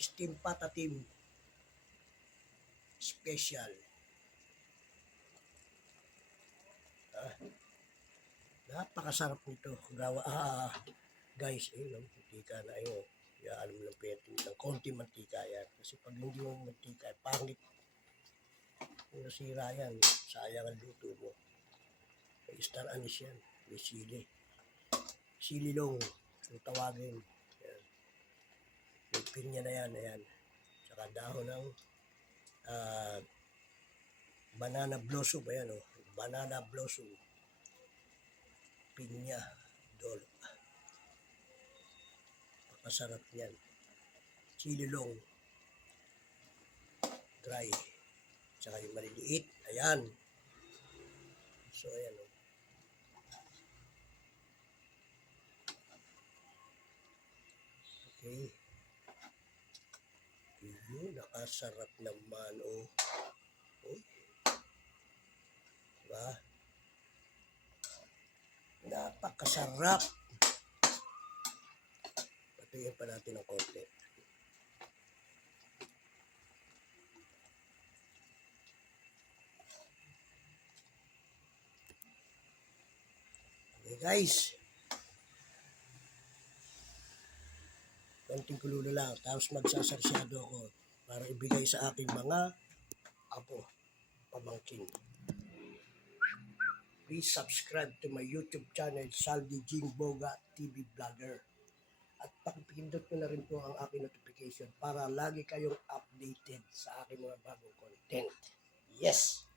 Steam Patatim Special. Napakasarap nito. Guys, mantika na yun. Alam mo lang pwede ng konti mantika yan. Kasi pag hindi mo mantika, pangit. Kung nasira yan, sayang ang luto mo. May star anise yan. May sili. Sililong. Ang tawagin. Yan. May pinya na yan. Ayan. Tsaka dahon ng banana blossom. Ayan o. Banana blossom. Pinya. Dolo. Masarap yan. Sililong. Dry. Tsaka yung maliliit. Ayan. So, ayan o. Okay. Yun, nakasarap naman o. Uy. Diba? Napakasarap. Patuyin pa natin ng konti. Okay guys. Konting kululo lang. Tapos magsasarsyado ako para ibigay sa aking mga apo, pamangkin. Please subscribe to my YouTube channel, Saldi Jingboga TV Vlogger. At pakipindot nyo na rin po ang aking notification para lagi kayong updated sa aking mga bagong content. Yes!